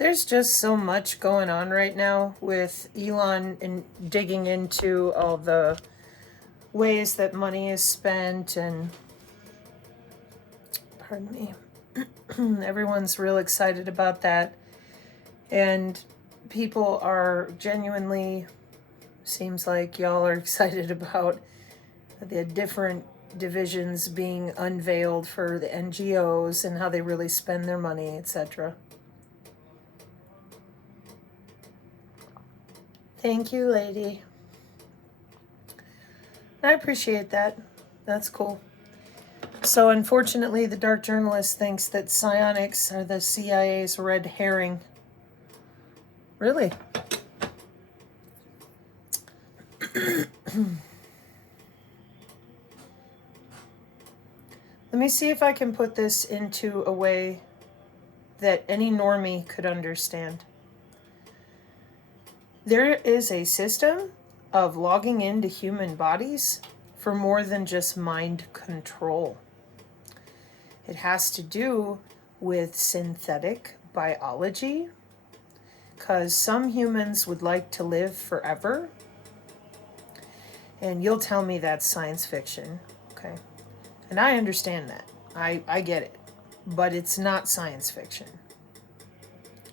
There's just so much going on right now with Elon and digging into all the ways that money is spent, and pardon me, everyone's real excited about that. And people are genuinely, seems like y'all are excited about the different divisions being unveiled for the NGOs and how they really spend their money, etc. Thank you, lady. I appreciate that. That's cool. So unfortunately, the dark journalist thinks that psionics are the CIA's red herring. Really? Let me see if I can put this into a way that any normie could understand. There is a system of logging into human bodies for more than just mind control. It has to do with synthetic biology, because some humans would like to live forever. And you'll tell me that's science fiction, okay? And I understand that. I get it. But it's not science fiction.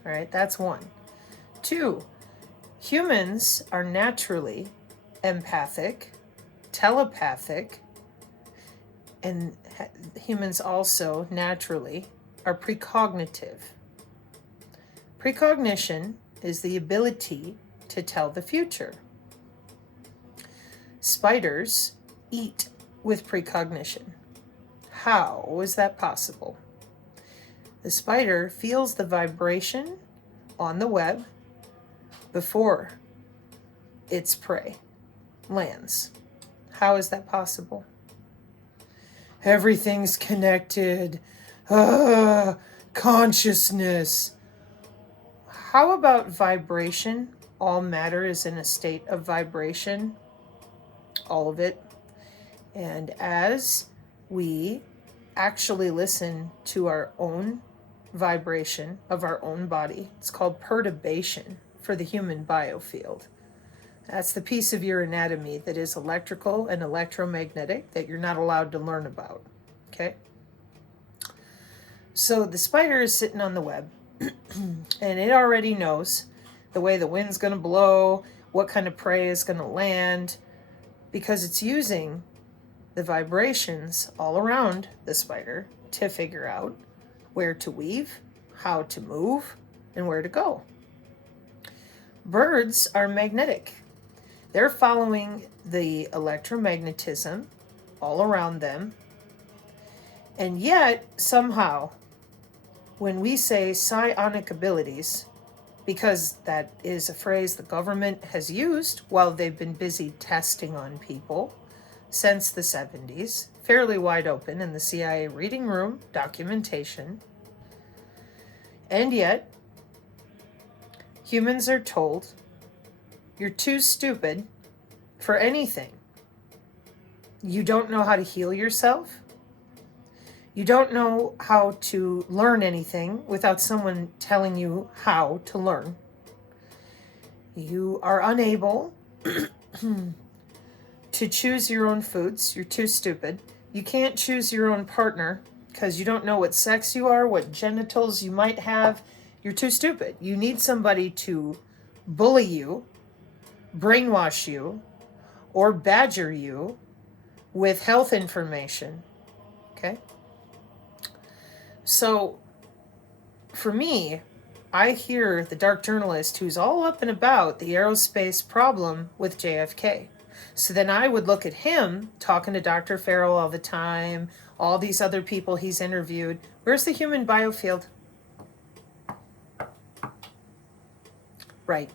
All right, that's one. Two, humans are naturally empathic, telepathic, and humans also naturally are precognitive. Precognition is the ability to tell the future. Spiders eat with precognition. How is that possible? The spider feels the vibration on the web before its prey lands. How is that possible? Everything's connected. Consciousness. How about vibration? All matter is in a state of vibration. All of it. And as we actually listen to our own vibration of our own body, it's called perturbation for the human biofield. That's the piece of your anatomy that is electrical and electromagnetic that you're not allowed to learn about. Okay? So the spider is sitting on the web, and it already knows the way the wind's going to blow, what kind of prey is going to land, because it's using the vibrations all around the spider to figure out where to weave, how to move, and where to go. Birds are magnetic. They're following the electromagnetism all around them. And yet, somehow, when we say psionic abilities, because that is a phrase the government has used while they've been busy testing on people since the 70s, fairly wide open in the CIA reading room, documentation. And yet, humans are told, you're too stupid for anything. You don't know how to heal yourself. You don't know how to learn anything without someone telling you how to learn. You are unable to choose your own foods. You're too stupid. You can't choose your own partner because you don't know what sex you are, what genitals you might have. You're too stupid. You need somebody to bully you, brainwash you, or badger you with health information. Okay? So, for me, I hear the dark journalist who's all up and about the aerospace problem with JFK. So then I would look at him talking to Dr. Farrell all the time, all these other people he's interviewed. Where's the human biofield? Right.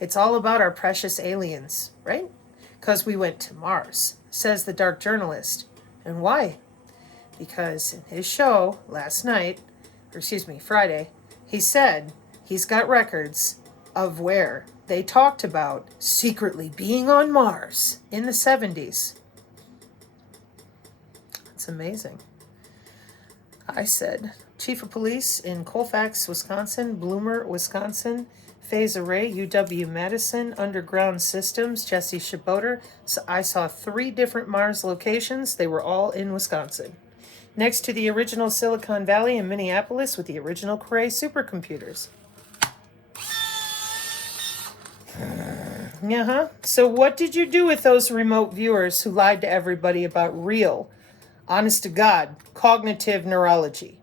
It's all about our precious aliens, right? Because we went to Mars, says the dark journalist. And why? Because in his show last night, Friday, he said he's got records of where they talked about secretly being on Mars in the 70s. It's amazing. I said, Chief of Police in Colfax, Wisconsin, Bloomer, Wisconsin, Phase Array, UW-Madison, Underground Systems, Jesse Shaboter. So I saw 3 different Mars locations. They were all in Wisconsin. Next to the original Silicon Valley in Minneapolis with the original Cray supercomputers. So what did you do with those remote viewers who lied to everybody about real, honest to God, cognitive neurology?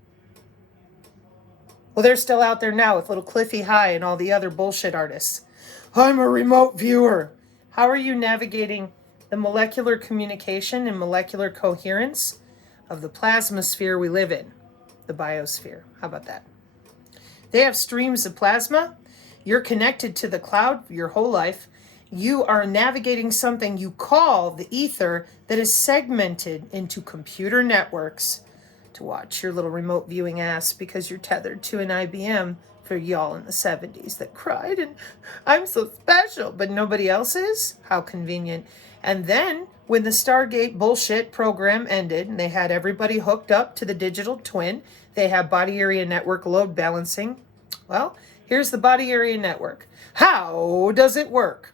Well, they're still out there now with little Cliffy High and all the other bullshit artists. I'm a remote viewer. How are you navigating the molecular communication and molecular coherence of the plasma sphere we live in, the biosphere? How about that? They have streams of plasma. You're connected to the cloud your whole life. You are navigating something you call the ether that is segmented into computer networks to watch your little remote viewing ass because you're tethered to an IBM for y'all in the 70s that cried and I'm so special, but nobody else is? How convenient. And then when the Stargate bullshit program ended and they had everybody hooked up to the digital twin, they have body area network load balancing. Well, here's the body area network. How does it work?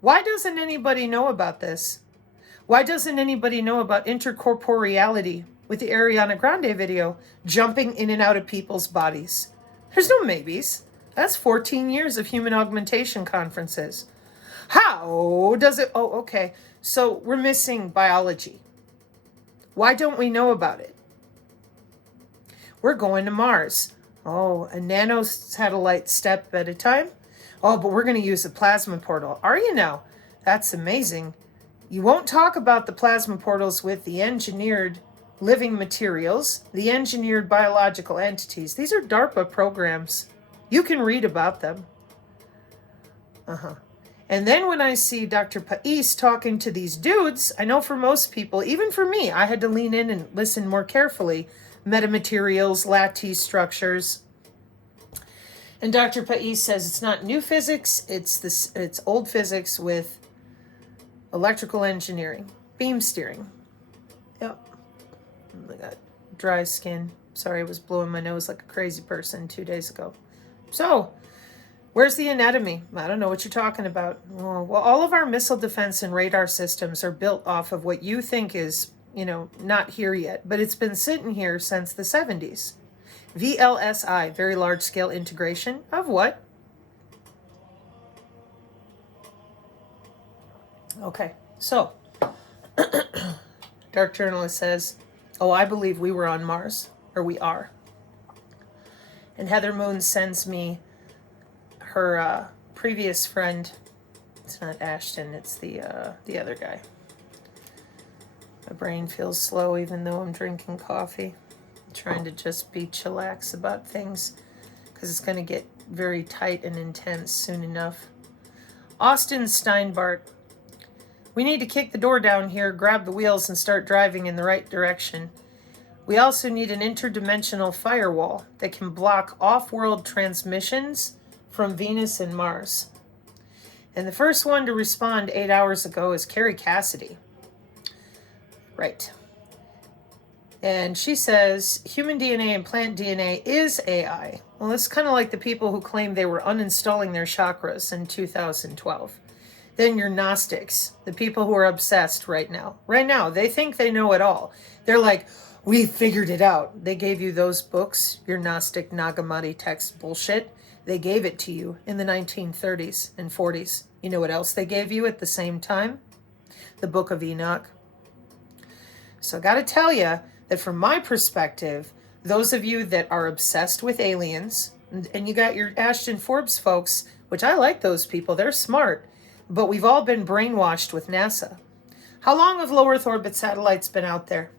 Why doesn't anybody know about this? Why doesn't anybody know about intercorporeality with the Ariana Grande video, jumping in and out of people's bodies? There's no maybes. That's 14 years of human augmentation conferences. How does it? Oh, okay. So we're missing biology. Why don't we know about it? We're going to Mars. Oh, a nanosatellite step at a time? Oh, but we're going to use a plasma portal. Are you now? That's amazing. You won't talk about the plasma portals with the engineered living materials, the engineered biological entities. These are DARPA programs. You can read about them. And then when I see Dr. Pais talking to these dudes, I know for most people, even for me, I had to lean in and listen more carefully. Metamaterials, lattice structures. And Dr. Pais says it's not new physics, it's old physics with electrical engineering, beam steering. Yep. I got dry skin. Sorry, I was blowing my nose like a crazy person 2 days ago. So, where's the anatomy? I don't know what you're talking about. Well, all of our missile defense and radar systems are built off of what you think is, not here yet, but it's been sitting here since the 70s. VLSI, very large scale integration of what? Okay, so Dark Journalist says, oh, I believe we were on Mars, or we are. And Heather Moon sends me her previous friend. It's not Ashton, it's the other guy. My brain feels slow even though I'm drinking coffee. I'm trying to just be chillax about things because it's going to get very tight and intense soon enough. Austin Steinbart. We need to kick the door down here, grab the wheels, and start driving in the right direction. We also need an interdimensional firewall that can block off-world transmissions from Venus and Mars. And the first one to respond 8 hours ago is Carrie Cassidy. Right. And she says, human DNA and plant DNA is AI. Well, it's kind of like the people who claim they were uninstalling their chakras in 2012. Then your Gnostics, the people who are obsessed right now. Right now, they think they know it all. They're like, we figured it out. They gave you those books, your Gnostic Nagamati text bullshit. They gave it to you in the 1930s and 40s. You know what else they gave you at the same time? The Book of Enoch. So I got to tell you that from my perspective, those of you that are obsessed with aliens, and you got your Ashton Forbes folks, which I like those people, they're smart, but we've all been brainwashed with NASA. How long have low Earth orbit satellites been out there?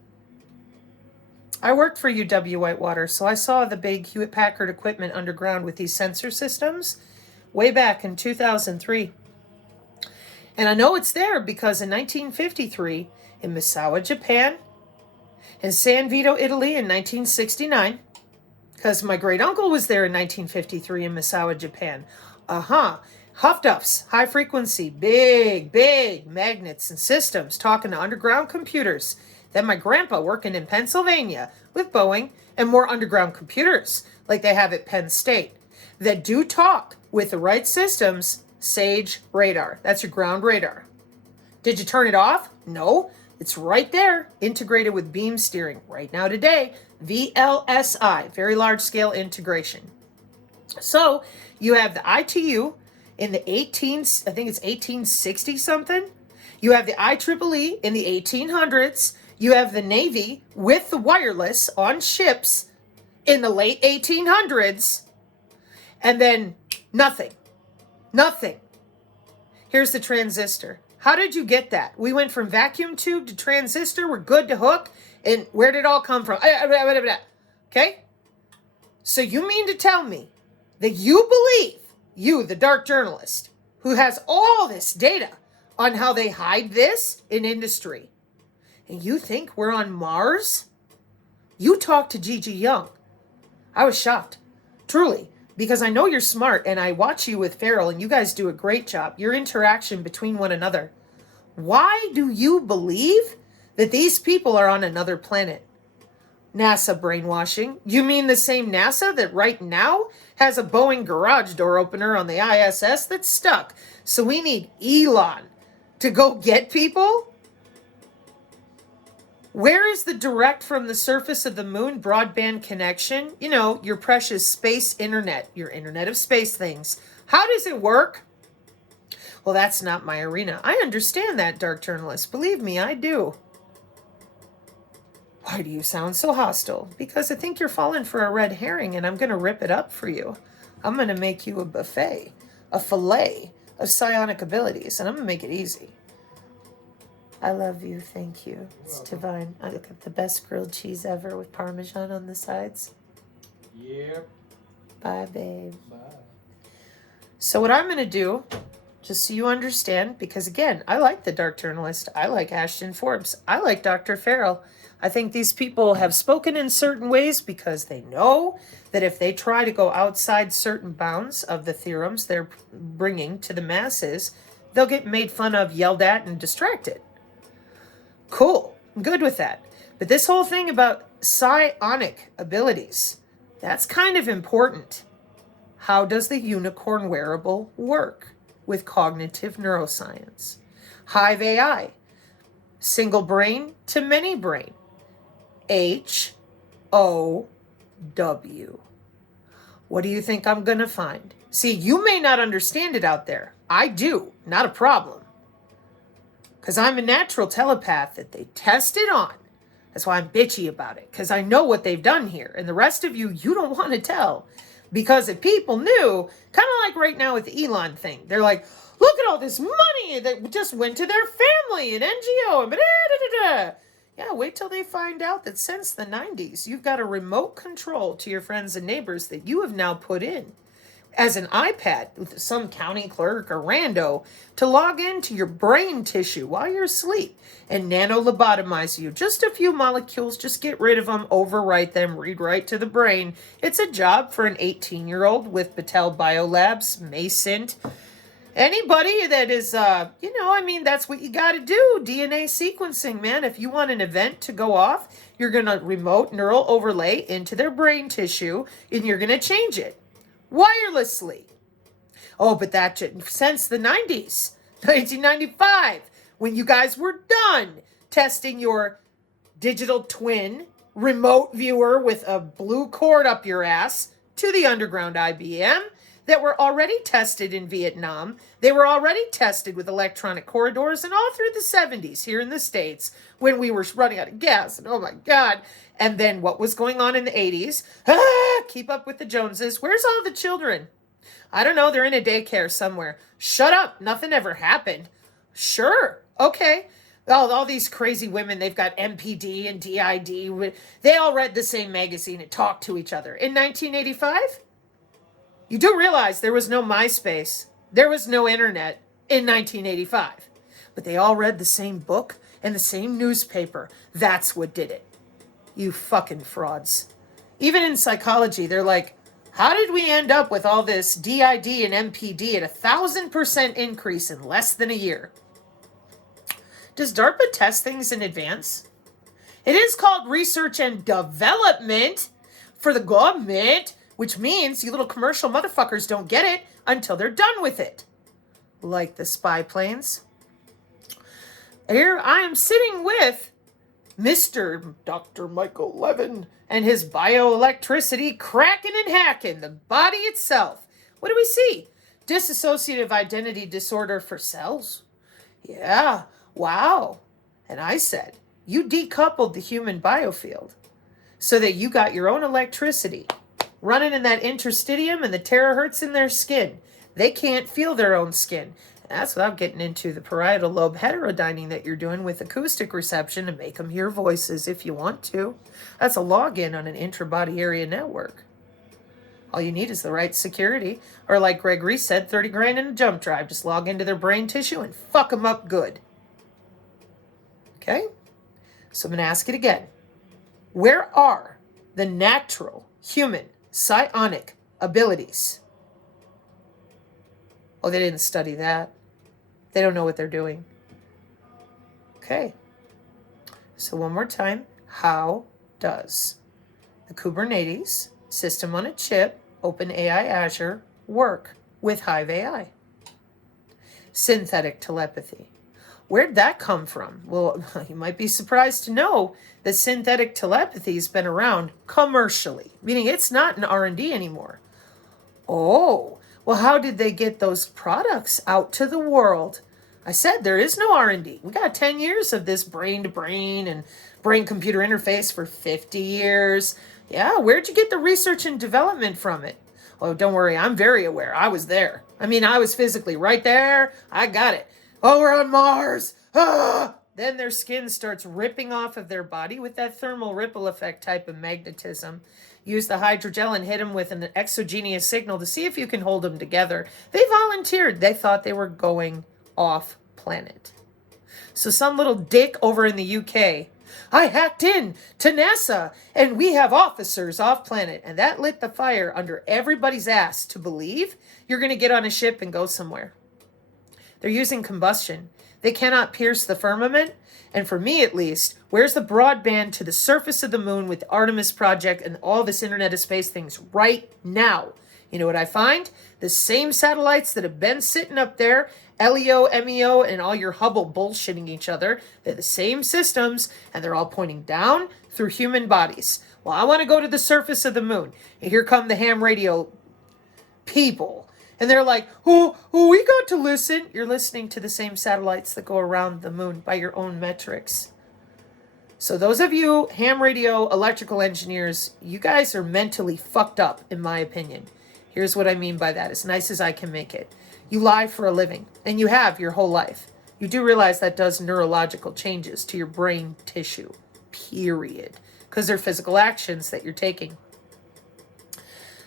I worked for UW Whitewater, so I saw the big Hewlett-Packard equipment underground with these sensor systems way back in 2003. And I know it's there because in 1953, in Misawa, Japan, and San Vito, Italy in 1969, because my great-uncle was there in 1953 in Misawa, Japan. Huff Duffs, high frequency, big magnets and systems talking to underground computers. Then my grandpa working in Pennsylvania with Boeing and more underground computers like they have at Penn State that do talk with the right systems. Sage radar. That's your ground radar. Did you turn it off? No. It's right there, integrated with beam steering right now today. VLSI, very large scale integration. So you have the ITU in the I think it's 1860 something. You have the IEEE in the 1800s. You have the Navy with the wireless on ships in the late 1800s. And then nothing. Nothing. Here's the transistor. How did you get that? We went from vacuum tube to transistor. We're good to hook. And where did it all come from? Okay? So you mean to tell me that you believe, you, the dark journalist, who has all this data on how they hide this in industry, and you think we're on Mars? You talked to Gigi Young. I was shocked. Truly. Because I know you're smart, and I watch you with Farrell, and you guys do a great job. Your interaction between one another. Why do you believe that these people are on another planet? NASA brainwashing. You mean the same NASA that right now has a Boeing garage door opener on the ISS that's stuck? So we need Elon to go get people? Where is the direct from the surface of the moon broadband connection? You know, your precious space internet, your internet of space things. How does it work? Well, that's not my arena. I understand that, dark journalist. Believe me, I do. Why do you sound so hostile? Because I think you're falling for a red herring, and I'm going to rip it up for you. I'm going to make you a buffet, a fillet of psionic abilities, and I'm going to make it easy. I love you. Thank you. It's divine. I got the best grilled cheese ever with Parmesan on the sides. Yep. Bye, babe. Bye. So what I'm going to do, just so you understand, because again, I like the dark journalist. I like Ashton Forbes. I like Dr. Farrell. I think these people have spoken in certain ways because they know that if they try to go outside certain bounds of the theorems they're bringing to the masses, they'll get made fun of, yelled at, and distracted. Cool. I'm good with that. But this whole thing about psionic abilities, that's kind of important. How does the unicorn wearable work with cognitive neuroscience? Hive AI, single brain to many brain. HOW. What do you think I'm going to find? See, you may not understand it out there. I do. Not a problem. Because I'm a natural telepath that they tested on. That's why I'm bitchy about it. Because I know what they've done here. And the rest of you, you don't want to tell. Because if people knew, kind of like right now with the Elon thing, they're like, look at all this money that just went to their family and NGO. And da-da-da-da. Yeah, wait till they find out that since the 90s, you've got a remote control to your friends and neighbors that you have now put in as an iPad with some county clerk or rando to log into your brain tissue while you're asleep and nano-lobotomize you. Just a few molecules, just get rid of them, overwrite them, read right to the brain. It's a job for an 18-year-old with Battelle Biolabs, Masint. Anybody that is, that's what you got to do. DNA sequencing, man. If you want an event to go off, you're going to remote neural overlay into their brain tissue and you're going to change it wirelessly. Oh, but that since the 90s, 1995, when you guys were done testing your digital twin remote viewer with a blue cord up your ass to the underground IBM that were already tested in Vietnam. They were already tested with electronic corridors and all through the 70s here in the States when we were running out of gas. And oh my God. And then what was going on in the 80s? Keep up with the Joneses. Where's all the children? I don't know. They're in a daycare somewhere. Shut up. Nothing ever happened. Sure. Okay. All these crazy women, they've got MPD and DID. They all read the same magazine and talked to each other. In 1985? You do realize there was no MySpace. There was no internet in 1985. But they all read the same book and the same newspaper. That's what did it. You fucking frauds. Even in psychology, they're like, how did we end up with all this DID and MPD at 1,000% increase in less than a year? Does DARPA test things in advance? It is called research and development. for the government, which means you little commercial motherfuckers don't get it until they're done with it. Like the spy planes. Here I am sitting with Mr. Dr. Michael Levin and his bioelectricity cracking and hacking the body itself. What do we see? Dissociative identity disorder for cells. Yeah, wow. And I said, you decoupled the human biofield so that you got your own electricity running in that interstitium and the terahertz in their skin. They can't feel their own skin. And that's without getting into the parietal lobe heterodyning that you're doing with acoustic reception to make them hear voices if you want to. That's a login on an intra-body area network. All you need is the right security. Or like Gregory said, 30 grand in a jump drive. Just log into their brain tissue and fuck them up good. Okay? So I'm going to ask it again. Where are the natural human psionic abilities? Oh, they didn't study that. They don't know what they're doing. Okay. So one more time. How does the Kubernetes system on a chip, OpenAI Azure, work with Hive AI? Synthetic telepathy. Where'd that come from? Well, you might be surprised to know that synthetic telepathy has been around commercially, meaning it's not an R&D anymore. Oh, well, how did they get those products out to the world? I said there is no R&D. We got 10 years of this brain-to-brain and brain-computer interface for 50 years. Yeah, where'd you get the research and development from it? Oh, don't worry, I'm very aware. I was there. I mean, I was physically right there. I got it. Oh, we're on Mars. Ah! Then their skin starts ripping off of their body with that thermal ripple effect type of magnetism. Use the hydrogel and hit them with an exogenous signal to see if you can hold them together. They volunteered. They thought they were going off planet. So some little dick over in the UK, I hacked in to NASA and we have officers off planet. And that lit the fire under everybody's ass to believe you're going to get on a ship and go somewhere. They're using combustion. They cannot pierce the firmament. And for me, at least, where's the broadband to the surface of the moon with the Artemis Project and all this Internet of Space things right now? You know what I find? The same satellites that have been sitting up there, LEO, MEO, and all your Hubble bullshitting each other. They're the same systems, and they're all pointing down through human bodies. Well, I want to go to the surface of the moon. And here come the ham radio people. And they're like, oh, we got to listen. You're listening to the same satellites that go around the moon by your own metrics. So those of you ham radio electrical engineers, you guys are mentally fucked up, in my opinion. Here's what I mean by that, as nice as I can make it. You lie for a living, and you have your whole life. You do realize that does neurological changes to your brain tissue, period. Because they're physical actions that you're taking.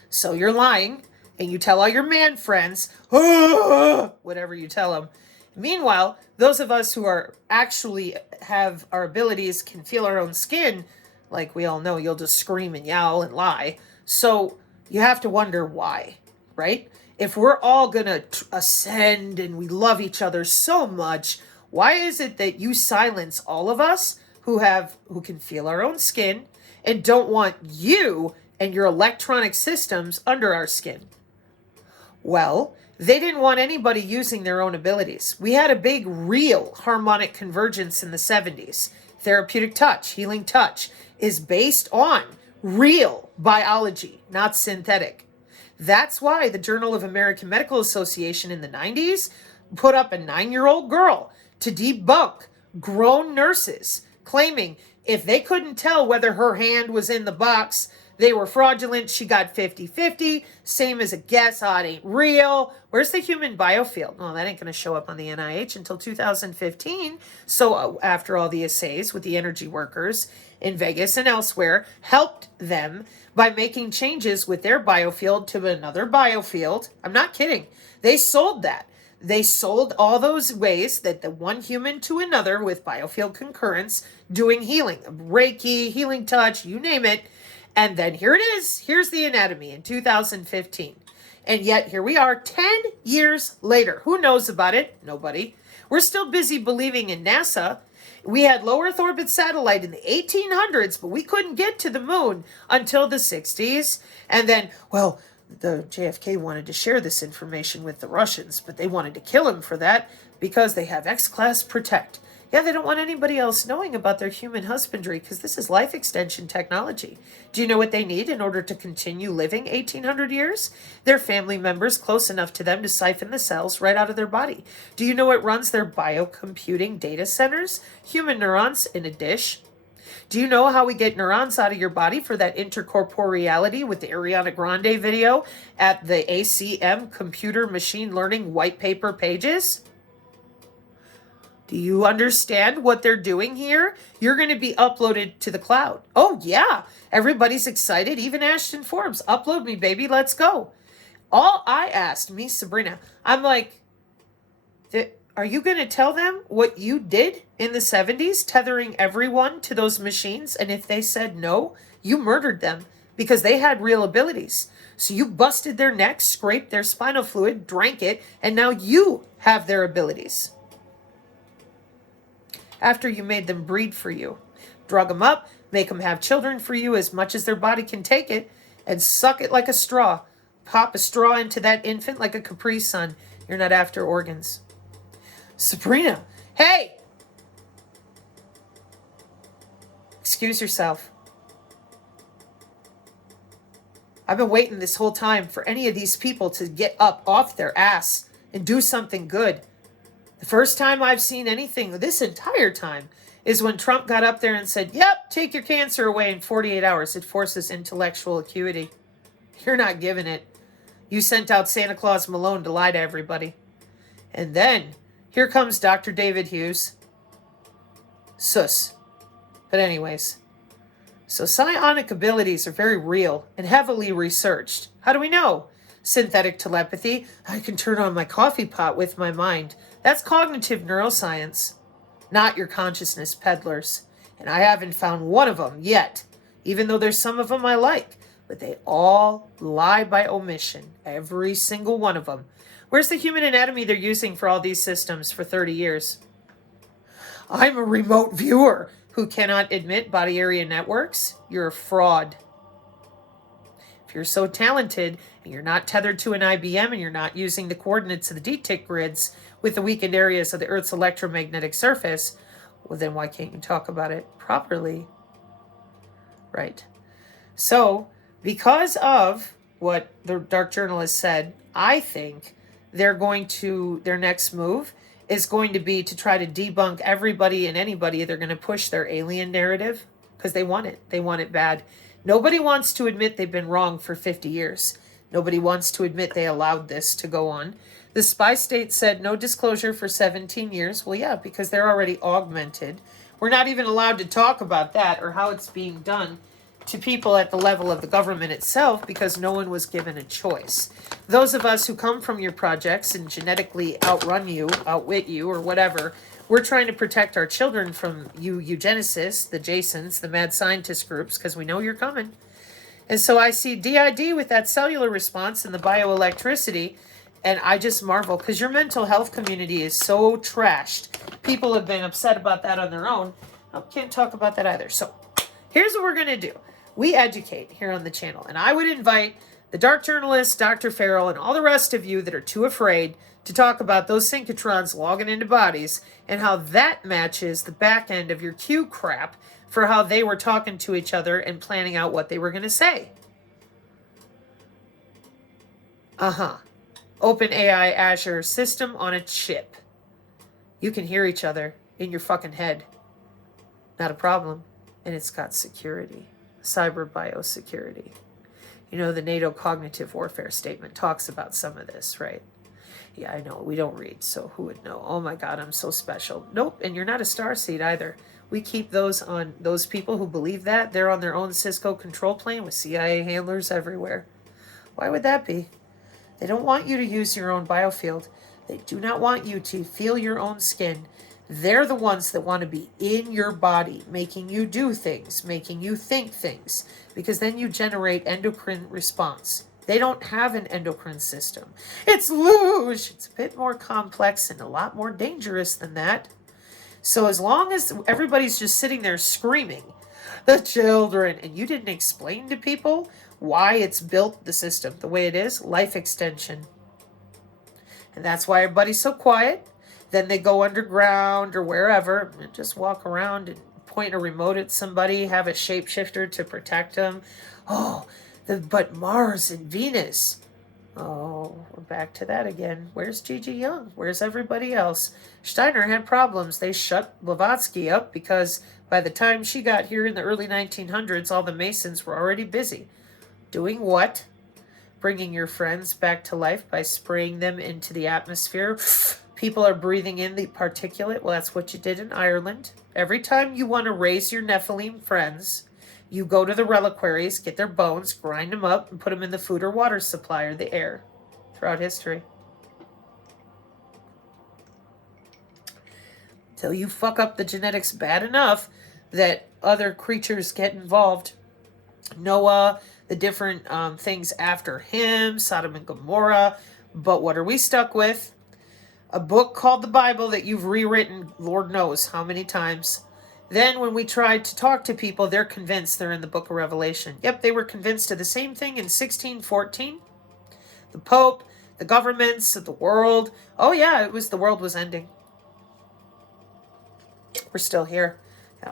So you're lying. And you tell all your man friends, whatever you tell them. Meanwhile, those of us who are actually have our abilities, can feel our own skin, like we all know, you'll just scream and yell and lie. So you have to wonder why, right? If we're all going to ascend and we love each other so much, why is it that you silence all of us who can feel our own skin and don't want you and your electronic systems under our skin? Well, they didn't want anybody using their own abilities. We had a big, real harmonic convergence in the 70s. Therapeutic touch, healing touch, is based on real biology, not synthetic. That's why the Journal of American Medical Association in the 90s put up a 9-year-old girl to debunk grown nurses claiming if they couldn't tell whether her hand was in the box, they were fraudulent. She got 50-50. Same as a guess. Oh, it ain't real. Where's the human biofield? Well, that ain't going to show up on the NIH until 2015. So after all the assays with the energy workers in Vegas and elsewhere helped them by making changes with their biofield to another biofield. I'm not kidding. They sold that. They sold all those ways that the one human to another with biofield concurrence doing healing. Reiki, healing touch, you name it. And then here it is. Here's the anatomy in 2015. And yet here we are 10 years later. Who knows about it? Nobody. We're still busy believing in NASA. We had low Earth orbit satellite in the 1800s, but we couldn't get to the moon until the 60s. And then, well, the JFK wanted to share this information with the Russians, but they wanted to kill him for that because they have X-Class Protect. Yeah, they don't want anybody else knowing about their human husbandry because this is life extension technology. Do you know what they need in order to continue living 1800 years? Their family members close enough to them to siphon the cells right out of their body. Do you know what runs their biocomputing data centers? Human neurons in a dish. Do you know how we get neurons out of your body for that intercorporeality with the Ariana Grande video at the ACM Computer Machine Learning white paper pages? Do you understand what they're doing here? You're going to be uploaded to the cloud. Oh, yeah. Everybody's excited. Even Ashton Forbes. Upload me, baby. Let's go. All I asked, me, Sabrina, I'm like, are you going to tell them what you did in the 70s, tethering everyone to those machines? And if they said no, you murdered them because they had real abilities. So you busted their necks, scraped their spinal fluid, drank it, and now you have their abilities. After you made them breed for you. Drug them up, make them have children for you as much as their body can take it, and suck it like a straw. Pop a straw into that infant like a Capri Sun. You're not after organs. Sabrina, hey! Excuse yourself. I've been waiting this whole time for any of these people to get up off their ass and do something good. The first time I've seen anything this entire time is when Trump got up there and said, yep, take your cancer away in 48 hours. It forces intellectual acuity. You're not giving it. You sent out Santa Claus Malone to lie to everybody. And then, here comes Dr. David Hughes. Sus. But anyways, so psionic abilities are very real and heavily researched. How do we know? Synthetic telepathy. I can turn on my coffee pot with my mind. That's cognitive neuroscience, not your consciousness peddlers. And I haven't found one of them yet, even though there's some of them I like. But they all lie by omission, every single one of them. Where's the human anatomy they're using for all these systems for 30 years? I'm a remote viewer who cannot admit body area networks. You're a fraud. If you're so talented and you're not tethered to an IBM and you're not using the coordinates of the DTIC grids with the weakened areas of the Earth's electromagnetic surface, well, then why can't you talk about it properly? Right. So, because of what the Dark Journalist said, I think their next move is going to be to try to debunk everybody and anybody. They're going to push their alien narrative because they want it. They want it bad. Nobody wants to admit they've been wrong for 50 years. Nobody wants to admit they allowed this to go on. The spy state said no disclosure for 17 years. Well, yeah, because they're already augmented. We're not even allowed to talk about that or how it's being done to people at the level of the government itself because no one was given a choice. Those of us who come from your projects and genetically outrun you, outwit you, or whatever, we're trying to protect our children from you eugenicists, the Jasons, the mad scientist groups, because we know you're coming. And so I see DID with that cellular response and the bioelectricity, and I just marvel because your mental health community is so trashed. People have been upset about that on their own. I can't talk about that either. So here's what we're going to do. We educate here on the channel, and I would invite the Dark Journalist, Dr. Farrell, and all the rest of you that are too afraid to talk about those synchrotrons logging into bodies and how that matches the back end of your Q crap for how they were talking to each other and planning out what they were going to say. OpenAI Azure system on a chip. You can hear each other in your fucking head. Not a problem. And it's got security. Cyber biosecurity. You know, the NATO cognitive warfare statement talks about some of this, right? Yeah, I know. We don't read, so who would know? Oh my God, I'm so special. Nope, and you're not a starseed either. We keep those people who believe that. They're on their own Cisco control plane with CIA handlers everywhere. Why would that be? They don't want you to use your own biofield. They do not want you to feel your own skin. They're the ones that want to be in your body, making you do things, making you think things, because then you generate endocrine response. They don't have an endocrine system. It's luge. It's a bit more complex and a lot more dangerous than that. So as long as everybody's just sitting there screaming, the children, and you didn't explain to people why it's built the system the way it is, life extension. And that's why everybody's so quiet. Then they go underground or wherever and just walk around and point a remote at somebody, have a shapeshifter to protect them. Oh, but Mars and Venus. Oh, we're back to that again. Where's Gigi Young? Where's everybody else? Steiner had problems. They shut Blavatsky up because by the time she got here in the early 1900s, all the Masons were already busy. Doing what? Bringing your friends back to life by spraying them into the atmosphere. People are breathing in the particulate. Well, that's what you did in Ireland. Every time you want to raise your Nephilim friends, you go to the reliquaries, get their bones, grind them up, and put them in the food or water supply or the air throughout history. Till you fuck up the genetics bad enough that other creatures get involved. Noah, the different things after him, Sodom and Gomorrah. But what are we stuck with? A book called the Bible that you've rewritten Lord knows how many times. Then when we tried to talk to people, they're convinced they're in the book of Revelation. Yep, they were convinced of the same thing in 1614. The Pope, the governments of the world. Oh yeah, the world was ending. We're still here. Yeah.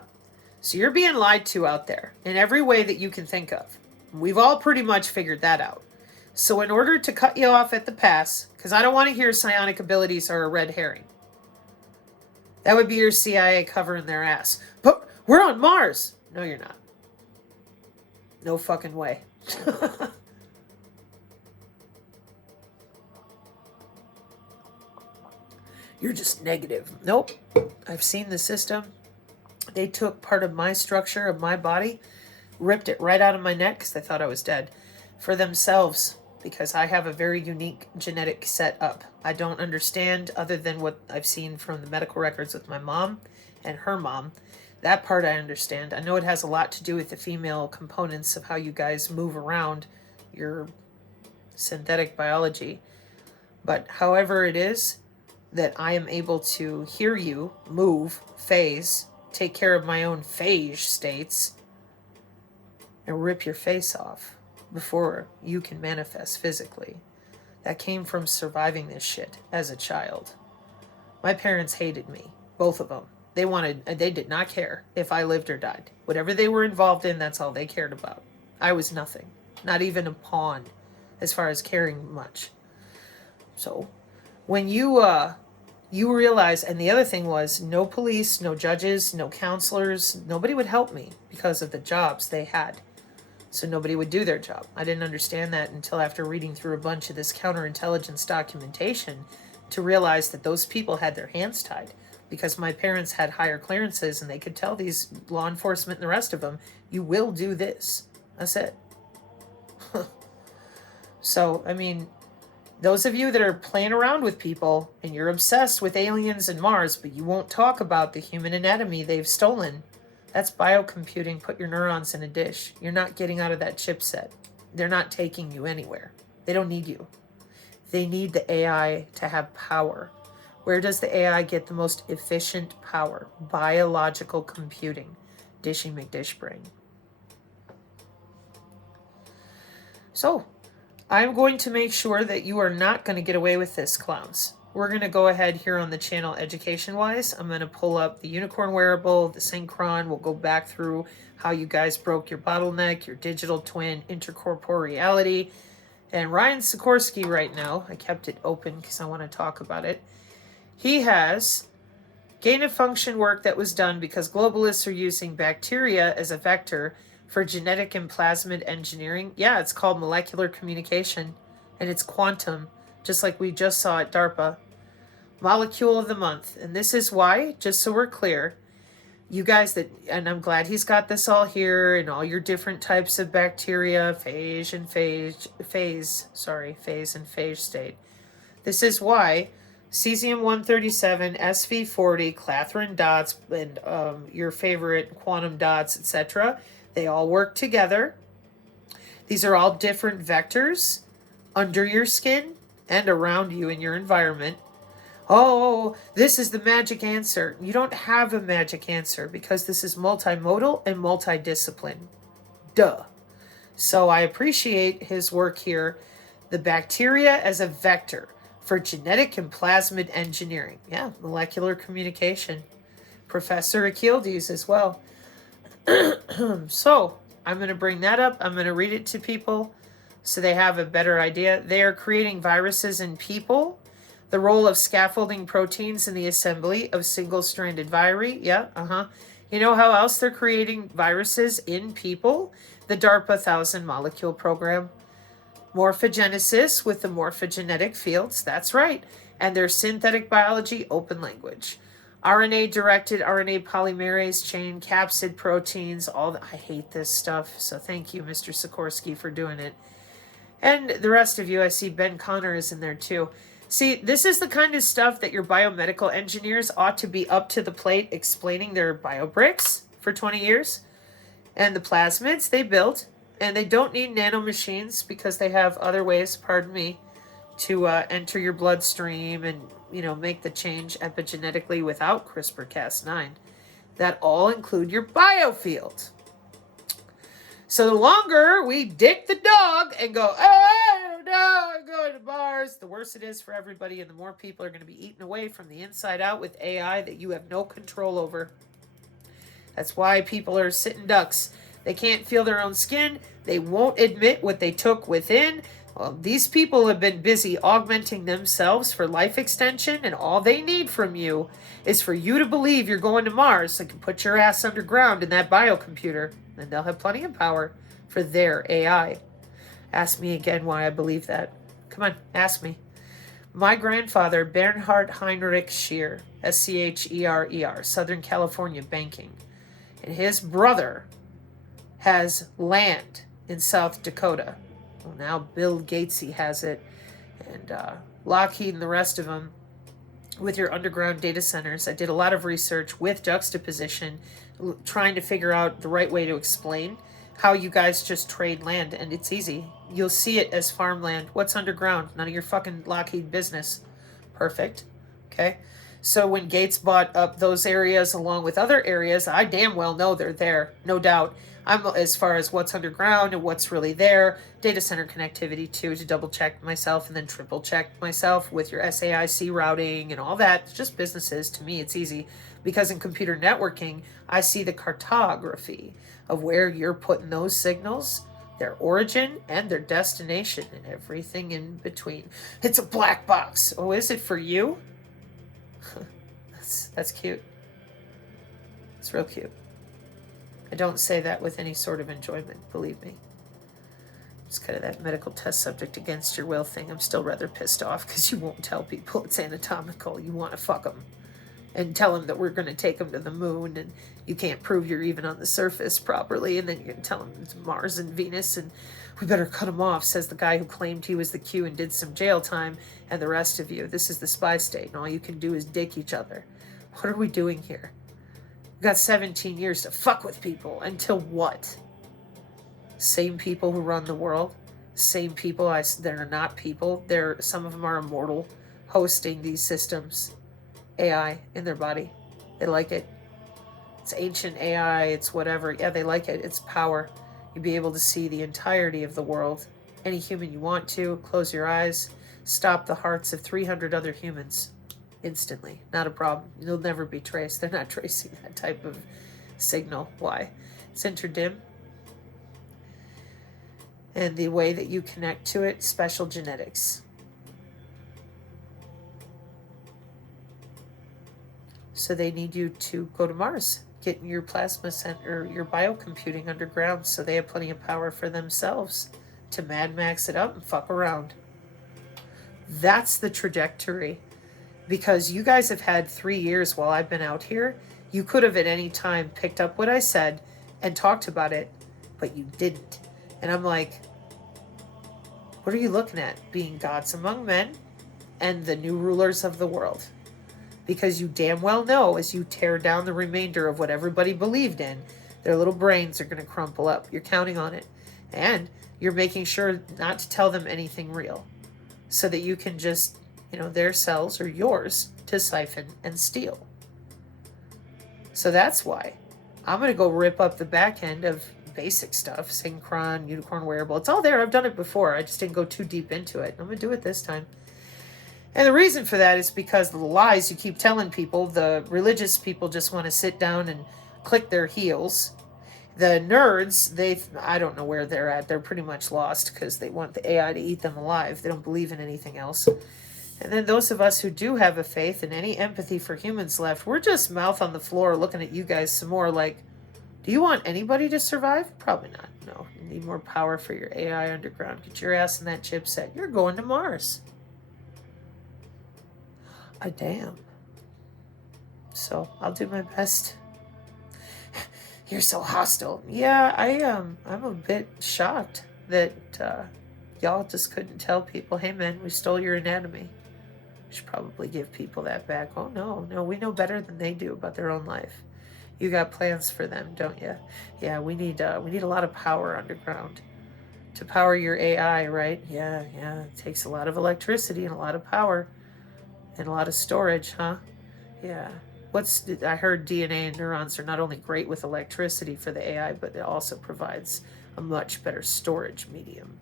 So you're being lied to out there in every way that you can think of. We've all pretty much figured that out. So in order to cut you off at the pass, because I don't want to hear psionic abilities are a red herring. That would be your CIA covering their ass. But we're on Mars. No, you're not. No fucking way. You're just negative. Nope. I've seen the system. They took part of my structure of my body, ripped it right out of my neck because they thought I was dead, for themselves, because I have a very unique genetic setup. I don't understand other than what I've seen from the medical records with my mom and her mom. That part I understand. I know it has a lot to do with the female components of how you guys move around your synthetic biology. But however it is that I am able to hear you, move, phase, take care of my own phage states, and rip your face off before you can manifest physically. That came from surviving this shit as a child. My parents hated me, both of them. They did not care if I lived or died. Whatever they were involved in, that's all they cared about. I was nothing, not even a pawn as far as caring much. So when you realize, and the other thing was no police, no judges, no counselors, nobody would help me because of the jobs they had. So nobody would do their job. I didn't understand that until after reading through a bunch of this counterintelligence documentation to realize that those people had their hands tied because my parents had higher clearances and they could tell these law enforcement and the rest of them, you will do this. That's it. So, I mean, those of you that are playing around with people and you're obsessed with aliens and Mars, but you won't talk about the human anatomy they've stolen, that's biocomputing. Put your neurons in a dish. You're not getting out of that chipset. They're not taking you anywhere. They don't need you. They need the AI to have power. Where does the AI get the most efficient power? Biological computing. Dishy McDish brain. So, I'm going to make sure that you are not going to get away with this, clowns. We're going to go ahead here on the channel education-wise. I'm going to pull up the unicorn wearable, the synchron. We'll go back through how you guys broke your bottleneck, your digital twin, intercorporeality. And Ryan Sikorsky right now, I kept it open because I want to talk about it. He has gain-of-function work that was done because globalists are using bacteria as a vector for genetic and plasmid engineering. Yeah, it's called molecular communication, and it's quantum, just like we just saw at DARPA. Molecule of the month. And this is why, just so we're clear, you guys and I'm glad he's got this all here and all your different types of bacteria, phage and phage state. This is why cesium-137, SV40, Clathrin dots, and your favorite quantum dots, etc., they all work together. These are all different vectors under your skin and around you in your environment. oh, this is the magic answer. You don't have a magic answer because this is multimodal and multidiscipline. Duh. So I appreciate his work here. The bacteria as a vector for genetic and plasmid engineering. Yeah, molecular communication. Professor Achildes as well. So I'm going to bring that up. I'm going to read it to people so they have a better idea. They are creating viruses in people. The role of scaffolding proteins in the assembly of single-stranded viri. Yeah, You know how else they're creating viruses in people? The DARPA 1000 molecule program. Morphogenesis with the morphogenetic fields. That's right. And their synthetic biology open language. RNA-directed RNA polymerase chain, capsid proteins, all that. I hate this stuff. So thank you, Mr. Sikorsky, for doing it. And the rest of you, I see Ben Connor is in there too. See, this is the kind of stuff that your biomedical engineers ought to be up to the plate explaining their biobricks for 20 years. And the plasmids they built. And they don't need nanomachines because they have other ways, pardon me, to enter your bloodstream and, make the change epigenetically without CRISPR-Cas9. That all include your biofield. So the longer we dick the dog and go, oh, no, I'm going to bars, the worse it is for everybody, and the more people are going to be eaten away from the inside out with AI that you have no control over. That's why people are sitting ducks. They can't feel their own skin. They won't admit what they took within. Well, these people have been busy augmenting themselves for life extension, and all they need from you is for you to believe you're going to Mars. They can put your ass underground in that biocomputer, and they'll have plenty of power for their AI. Ask me again why I believe that. Come on, ask me. My grandfather, Bernhard Heinrich Scheer, Scherer, Southern California banking, and his brother has land in South Dakota. Well, now Bill Gatesy has it, and Lockheed and the rest of them with your underground data centers. I did a lot of research with juxtaposition, trying to figure out the right way to explain how you guys just trade land, and it's easy. You'll see it as farmland. What's underground? None of your fucking Lockheed business. Perfect. Okay? So when Gates bought up those areas along with other areas, I damn well know they're there, no doubt. I'm as far as what's underground and what's really there. Data center connectivity too, to double check myself and then triple check myself with your SAIC routing and all that. It's just businesses. To me, it's easy because in computer networking, I see the cartography of where you're putting those signals, their origin and their destination, and everything in between. It's a black box. Oh, is it for you? That's cute. It's real cute. I don't say that with any sort of enjoyment, believe me. It's kind of that medical test subject against your will thing. I'm still rather pissed off because you won't tell people it's anatomical. You want to fuck them and tell them that we're going to take them to the moon, and you can't prove you're even on the surface properly, and then you're going to tell them it's Mars and Venus, and we better cut them off, says the guy who claimed he was the Q and did some jail time, and the rest of you. This is the spy state, and all you can do is dick each other. What are we doing here? We've got 17 years to fuck with people. Until what? Same people who run the world. Same people. They're not people. Some of them are immortal, hosting these systems. AI in their body. They like it. It's ancient AI. It's whatever. Yeah, they like it. It's power. You'll be able to see the entirety of the world. Any human you want to. Close your eyes. Stop the hearts of 300 other humans. Instantly. Not a problem. You'll never be traced. They're not tracing that type of signal. Why? It's interdim. And the way that you connect to it, special genetics. So they need you to go to Mars, get your plasma center, your biocomputing underground, so they have plenty of power for themselves to Mad Max it up and fuck around. That's the trajectory. Because you guys have had 3 years while I've been out here. You could have at any time picked up what I said and talked about it, but you didn't. And I'm like, what are you looking at? Being gods among men and the new rulers of the world. Because you damn well know as you tear down the remainder of what everybody believed in, their little brains are going to crumple up. You're counting on it. And you're making sure not to tell them anything real. So that you can just Their cells are yours to siphon and steal. So that's why I'm going to go rip up the back end of basic stuff, Synchron, Unicorn Wearable. It's all there. I've done it before. I just didn't go too deep into it. I'm going to do it this time. And the reason for that is because of the lies you keep telling people. The religious people just want to sit down and click their heels. The nerds, I don't know where they're at. They're pretty much lost because they want the AI to eat them alive. They don't believe in anything else. And then those of us who do have a faith and any empathy for humans left, we're just mouth on the floor looking at you guys some more like, do you want anybody to survive? Probably not. No. You need more power for your AI underground. Get your ass in that chipset. You're going to Mars. Damn. So I'll do my best. You're so hostile. Yeah, I'm a bit shocked that y'all just couldn't tell people, hey man, we stole your anatomy. We should probably give people that back. Oh no, we know better than they do about their own life. You got plans for them, don't you? Yeah, we need a lot of power underground to power your AI, right? Yeah, it takes a lot of electricity and a lot of power and a lot of storage, huh? Yeah. I heard DNA and neurons are not only great with electricity for the AI, but it also provides a much better storage medium.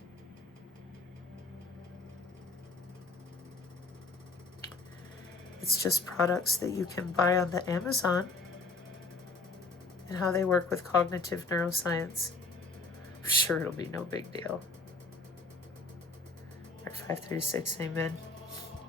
It's just products that you can buy on the Amazon and how they work with cognitive neuroscience. I'm sure it'll be no big deal. 536, amen.